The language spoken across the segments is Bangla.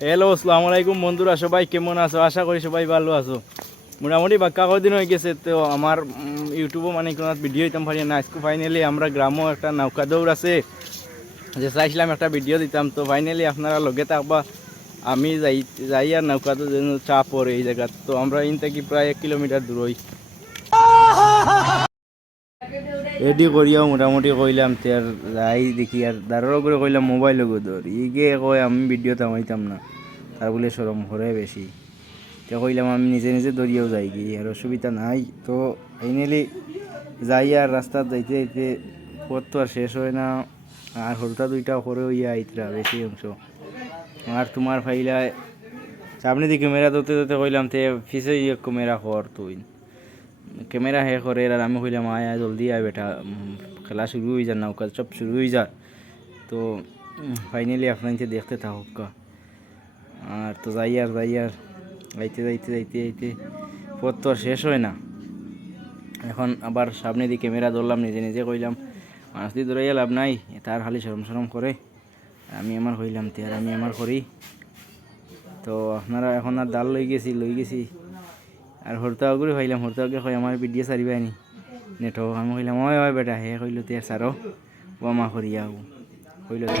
আসসালামু আলাইকুম বন্ধুরা, সবাই কেমন আছো? আশা করি সবাই ভালো আছো। মোটামুটি বাক্কা কদিন হয়ে গেছে, তো আমার ইউটিউবও মানে কোনো ভিডিও দিতাম পারি না। আজকে ফাইনালি আমরা গ্রামও একটা নৌকা দৌড় আছে। যে চাইছিলাম একটা ভিডিও দিতাম, তো ফাইনালি আপনারা লগে থাকবা। আমি যাই যাই আর নৌকাতে যেন চাপ পড়ে এই জায়গা তো আমরা ইন থেকে প্রায় এক কিলোমিটার দূর হই রেডি করিয়াও মোটামুটি কইলাম, তে আর যাই দেখি, আর দাঁড়ার করে কইলাম মোবাইল ধর। ইগে কয়, আমি ভিডিও থামাইতাম না। তার বলে সরম করে বেশি। তে কইলাম আমি নিজে নিজে দৌড়িয়েও যাই কি আর অসুবিধা নাই। তো ফাইনালি যাই আর রাস্তাত যাইতে যাইতে পথ তো আর শেষ হয় না, আর হরতা দুইটা করে ইয়া আইতরা বেশি অংশ। আর তোমার ফাইলায় সামনে দিয়ে ক্যামেরা ধরতে ধরতে কইলাম তে ফিসে ইয়ে ক্যামেরা কর তুই। ক্যামেরা হে করে আর আমি কইলাম আয় জলদি আয় বেটা খেলা শুরু হয়ে যা নৌকা সব শুরু হয়ে যা তো ফাইনালি আপনাকে দেখতে থাকুক কা। আর তো যাই আর যাই আর। যাইতে যাইতে যাইতে যাইতে। পথ তো শেষ হয় না। এখন আবার সামনে দিয়ে ক্যামেরা ধরলাম, নিজে নিজে কইলাম, মানুষ দিয়ে ধরে লাভ নাই তার খালি সরম সরম করে। আমি আমার হইলাম তে, আর আমি আমার করি। তো আপনারা এখন আর ডাল লই গেছি লই গেছি। আর হরতাও করে হইলাম হরতাওকে কই আমার ভিডিও সারিবাই নি। নেটো আমি কইলাম ওই ওই বেটা, হে কইল তে, সারো। ও মা করিয়া কইল তে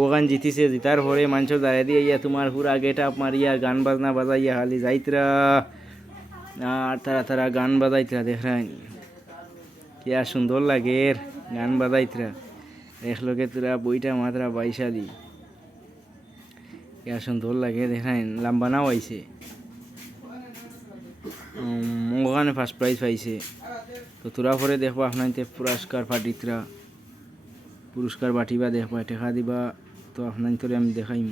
ওখান জিতিছে জিতার পরে মানুষ দাঁড়িয়ে দিয়ে ইয়া তোমার পুরা গেট আপ মারিয়া গান বাজনা বাজাইয়া খালি যাইতরা আর তারা তারা গান বাজাইতরা দেখরাই কিয়া সুন্দর লাগে গান বাজাইতরা দেখলোকে তোরা বইটা মাত্রা দি। কিয়া সুন্দর লাগে দেখাই লাম্বানাও আইছে উম, ওখানে ফার্স্ট প্রাইজ পাইছে। তো তোরা পরে দেখবা আপনার পুরস্কার পাটিতরা পুরস্কার বাটিবা দেখবা টেকা দিবা। তো আপনার তোরে আমি দেখাই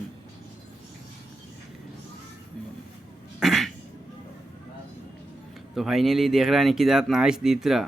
তো ফাইনালি দেখরা নাকি দাঁত নাইস দিতরা।